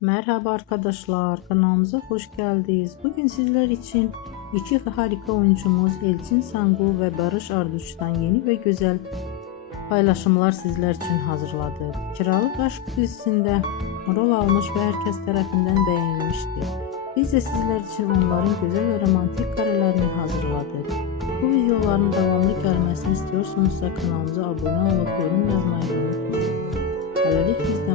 Merhaba arkadaşlar, kanalımıza hoş geldiniz. Bugün sizler için iki harika oyuncumuz Elçin Sangu ve Barış Arduç'tan yeni ve güzel paylaşımlar sizler için hazırladık. Kiralık Aşk dizisinde rol almış ve herkes tarafından beğenilmişti. Biz de sizler için onların güzel ve romantik karelerini hazırladık. Bu videoların devamlı gelmesini istiyorsanız kanalımıza abone olup yorum yazmayı unutmayın. Böylelikle